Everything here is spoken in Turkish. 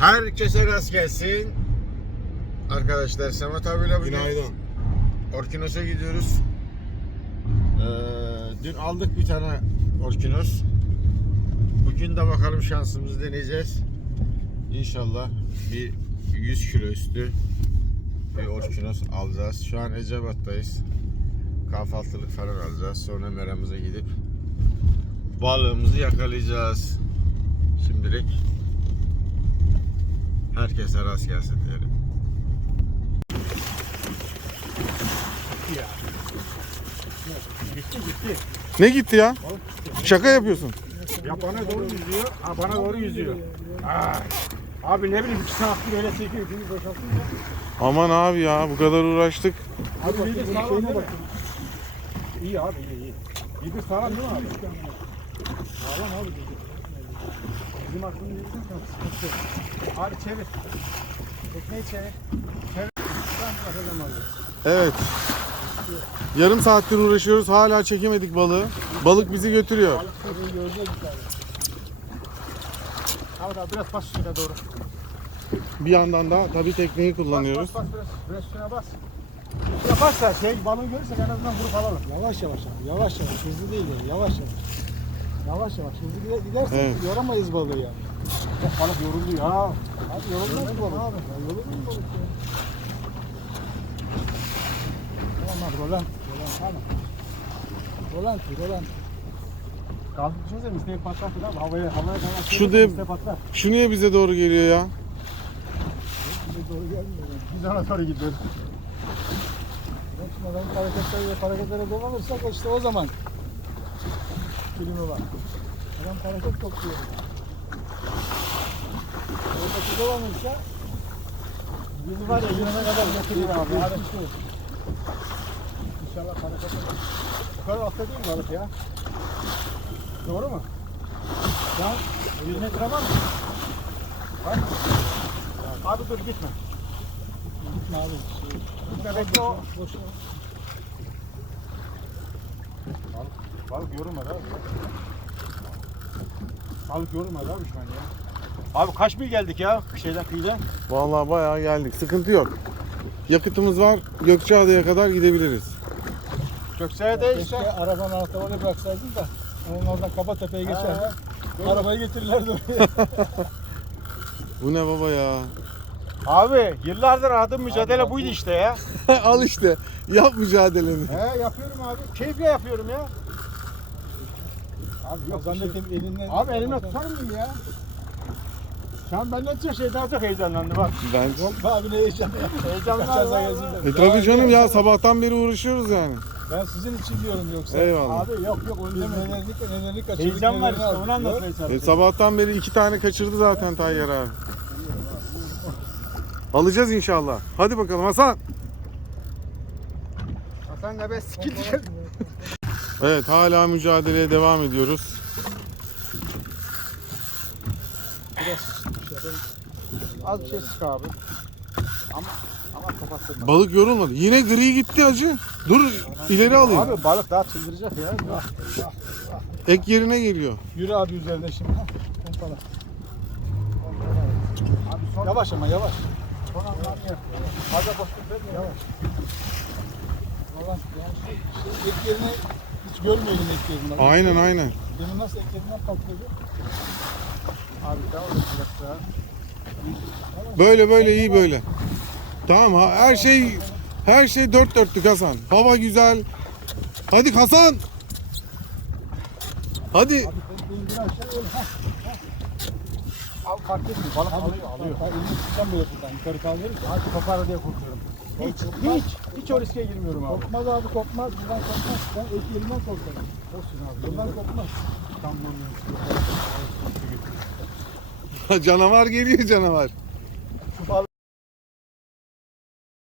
Herkese rast gelsin. Arkadaşlar Samet abiyle bugün Günaydın. Orkinos'a gidiyoruz. Ee, dün aldık bir tane Orkinos. Bugün de bakalım şansımızı deneyeceğiz. İnşallah bir 100 kilo üstü bir Orkinos alacağız. Şu an Ecebat'tayız. Kahvaltılık falan alacağız. Sonra meramıza gidip balığımızı yakalayacağız. Şimdilik herkese rast gelsin diyelim. Gitti gitti. Ne gitti ya? Şaka yapıyorsun. Ya bana doğru yüzüyor. Ha bana doğru yüzüyor. Aa. Abi ne bileyim iki saattir öyle çekiyor. Şimdi boşaltınca. Aman abi ya bu kadar uğraştık. Abi bir de sağlam değil mi? İyi abi iyi iyi. Bir sağlam değil mi abi? Sağlam abi. Bizim aklımızda sıkıntı. Abi çevir. Tekneyi çevir. Çevir. Evet. Yarım saattir uğraşıyoruz. Hala çekemedik balığı. Balık bizi götürüyor. Abi. Biraz bas şuna doğru. Bir yandan da tabii tekneyi kullanıyoruz. Bas bas biraz, biraz şuna bas. Şuna bas da şey balığı görürsek en azından vurup alalım. Yavaş yavaş abi yavaş yavaş hızlı değil yani yavaş yavaş. Yavaş yavaş hızlı gider- gidersek Evet. yoramayız balığı yani. Balık yoruldu ya. Abi yorulmaz mı balık? Abi ya, yorulur mu balık ya? Tamam abi rolant. Rolant tamam. Rolant rolant. Kaldı düşünsene isteği patlatır abi havaya havaya kanat. Şu de- patlar. Şu niye bize doğru geliyor ya? Bize doğru gelmiyor. Biz ona doğru gidiyoruz. Şimdi adamın hareketlerle hareketlere dolanırsak işte o zaman filmi var. Adam hareket topluyor. Oradaki dolanırsa bizi var ya yürüme kadar götürüyor abi. Hadi. İnşallah hareket olur. Yukarı altta değil mi balık ya? Doğru mu? Şu an 100 metre var mı? Var mı? Abi dur gitme. Gitme abi. Gitme bekle o. Balık, balık yorulmadı abi. Balık yorulmadı abi şu an ya. Abi kaç mil geldik ya şeyden kıyıdan? Vallahi bayağı geldik. Sıkıntı yok. Yakıtımız var. Gökçeada'ya kadar gidebiliriz. Kökse'de Keşke arabanın anahtarını bıraksaydın da onun oradan Kabatepe'ye geçerdi. Arabayı getirirlerdi oraya. Bu ne baba ya? Abi yıllardır aradığım mücadele buydu işte ya. Al işte. Yap mücadeleni. He yapıyorum abi. Keyifle yapıyorum ya. Abi yok bir şey. Zannettim elinden. Abi elimle tutar mıyım ya? Sen benden çok şey daha çok heyecanlandı bak. Ben... Yok be abi ne heyecanı. Kaçarsa var. E tabii canım ya sabahtan beri uğraşıyoruz yani. Ben sizin için diyorum yoksa. Eyvallah. Abi yok yok onu demedim. nelerlik nelerlik kaçırdık. Heyecan var işte onu anlatmaya E, çalışıyorum. sabahtan beri iki tane kaçırdı zaten Tayyar abi. Alacağız inşallah. Hadi bakalım Hasan. Hasan ne be sikil Evet hala mücadeleye devam ediyoruz. Az bir şey sık abi. Ama ama kapatsın. Balık yorulmadı. Yine gri gitti acı. Dur ileri alayım. Abi balık daha çıldıracak ya. Ek yerine geliyor. Yürü abi üzerine şimdi. Pompala. Abi son Yavaş ama yavaş. son anlarını yap. Fazla boşluk verme. Yavaş. Yani şu, şu ek yerini hiç görmeyelim ek yerini. Aynen aynen. Demin nasıl ek yerinden patladı? Abi daha olacak ya. Böyle böyle iyi böyle. Tamam ha her şey her şey dört dörtlük Hasan. Hava güzel. Hadi Hasan. Hadi. Abi fark etmiyor. Balık alıyor alıyor. Elini tutacağım böyle buradan. Yukarı kaldırır. Abi kopar diye korkuyorum. Hiç hiç hiç o riske girmiyorum abi. Korkmaz abi korkmaz. Buradan korkmaz. Ben ek yerinden korkarım. Olsun abi. Buradan korkmaz. Tamam. canavar geliyor canavar.